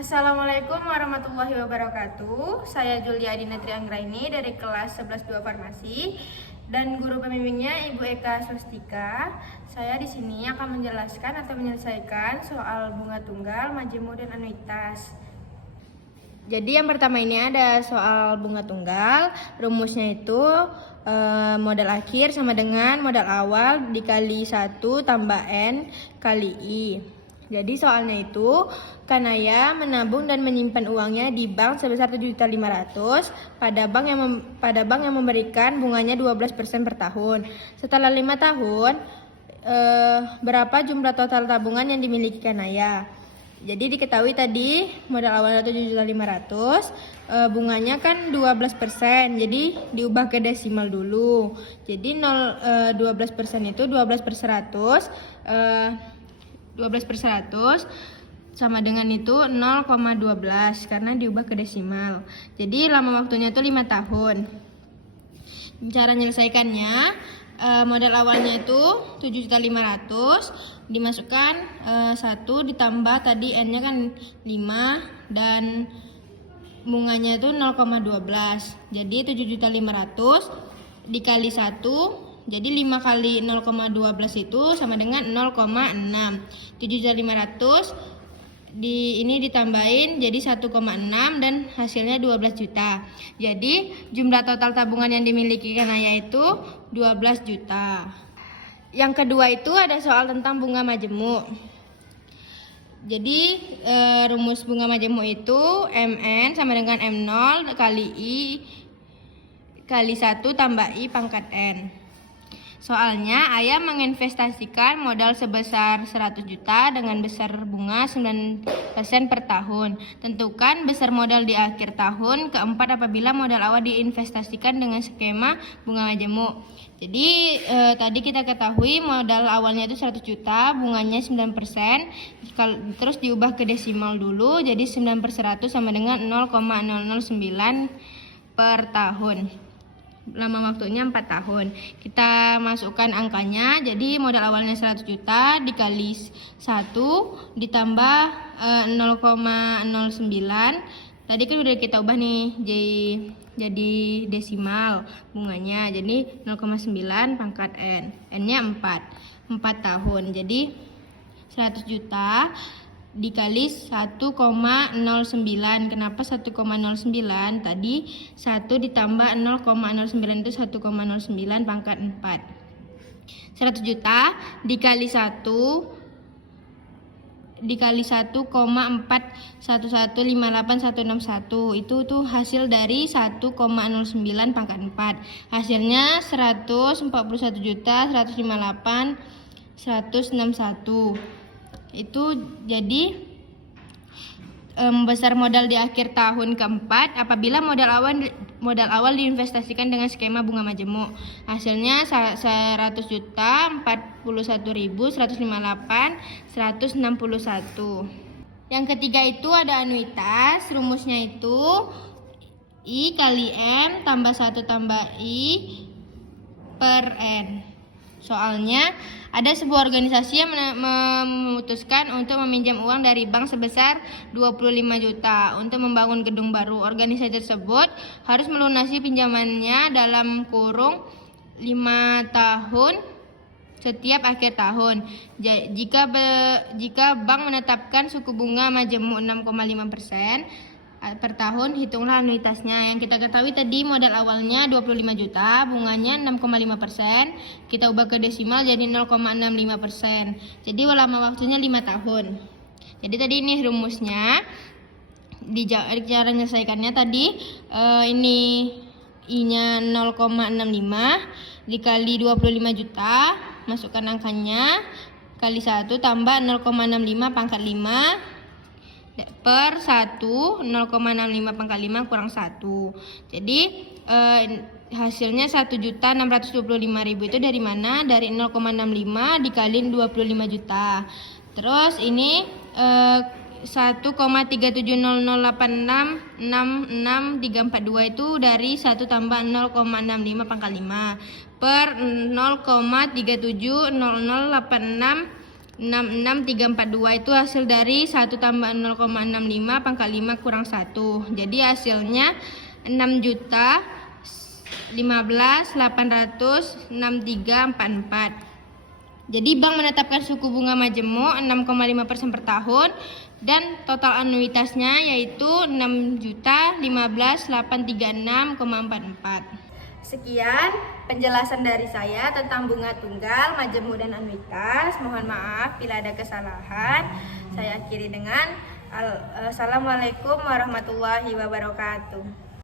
Assalamualaikum warahmatullahi wabarakatuh. Saya Julia Adina Trianggraini dari kelas 11-2 Farmasi dan guru pembimbingnya Ibu Eka Swastika. Saya di sini akan menjelaskan atau menyelesaikan soal bunga tunggal, majemuk, dan anuitas. Jadi yang pertama ini ada soal bunga tunggal. Rumusnya itu modal akhir sama dengan modal awal dikali 1 tambah N kali I. Jadi soalnya itu Kanaya menabung dan menyimpan uangnya di bank sebesar 7.500.000 pada bank yang memberikan bunganya 12% per tahun. Setelah 5 tahun, berapa jumlah total tabungan yang dimiliki Kanaya? Jadi diketahui tadi modal awalnya 7.500.000, bunganya kan 12%. Jadi diubah ke desimal dulu. Jadi 12% itu 12 per 100. 12 per 100 sama dengan itu 0,12 karena diubah ke desimal. Jadi lama waktunya itu 5 tahun. Cara menyelesaikannya, modal awalnya itu 7.500.000 dimasukkan 1 ditambah tadi N-nya kan 5 dan bunganya itu 0,12. Jadi 7.500.000 dikali 1. Jadi 5 kali 0,12 itu sama dengan 0,6. 7.500.000 ini ditambahin jadi 1,6 dan hasilnya 12 juta. Jadi jumlah total tabungan yang dimiliki Kanaya itu 12 juta. Yang kedua itu ada soal tentang bunga majemuk. Jadi rumus bunga majemuk itu Mn sama dengan M0 kali I kali 1 tambah I pangkat N. Soalnya ayah menginvestasikan modal sebesar 100 juta dengan besar bunga 9% per tahun. Tentukan besar modal di akhir tahun keempat apabila modal awal diinvestasikan dengan skema bunga majemuk. Jadi tadi kita ketahui modal awalnya itu 100 juta, bunganya 9%. Terus diubah ke desimal dulu, jadi 9 per 100 sama dengan 0,009 per tahun. Lama waktunya 4 tahun. Kita masukkan angkanya. Jadi modal awalnya 100 juta dikali 1 ditambah 0,09. Tadi kan udah kita ubah nih jadi desimal bunganya. Jadi 0,9 pangkat N. N-nya 4 tahun. Jadi 100 juta dikali 1,09. Kenapa 1,09? Tadi 1 ditambah 0,09 itu 1,09 pangkat 4. 100 juta dikali 1 1,41158161 itu tuh hasil dari 1,09 pangkat 4. Hasilnya 141.158.161. Itu jadi besar modal di akhir tahun keempat apabila modal awal diinvestasikan dengan skema bunga majemuk. Hasilnya 100 juta 41.158.161. Yang ketiga itu ada anuitas. Rumusnya itu I kali M tambah 1 tambah I per N. Soalnya ada sebuah organisasi yang memutuskan untuk meminjam uang dari bank sebesar 25 juta untuk membangun gedung baru. Organisasi tersebut harus melunasi pinjamannya dalam kurung 5 tahun setiap akhir tahun. Jika bank menetapkan suku bunga majemuk 6,5% per tahun, hitunglah anuitasnya. Yang kita ketahui tadi modal awalnya 25 juta, bunganya 6,5%. Kita ubah ke desimal jadi 0,65%. Jadi lama waktunya 5 tahun. Jadi tadi ini rumusnya. Di cara menyelesaikannya tadi ini I-nya 0,65 dikali 25 juta, masukkan angkanya kali 1 tambah 0,65 pangkat 5 per 1, 0,65 pangkat 5 kurang 1. Jadi hasilnya 1.625.000 itu dari mana? Dari 0,65 dikali 25 juta. Terus ini 1,37008666342 itu dari 1 tambah 0,65 pangkat 5 per 0,3700866 66342 itu hasil dari 1 tambah 0,65 pangkat 5 kurang 1. Jadi hasilnya 6.015.863.44. Jadi bank menetapkan suku bunga majemuk 6,5% per tahun dan total anuitasnya yaitu 6.015.836,44. Sekian penjelasan dari saya tentang bunga tunggal, majemuk dan anuitas. Mohon maaf bila ada kesalahan. Saya akhiri dengan Assalamualaikum warahmatullahi wabarakatuh.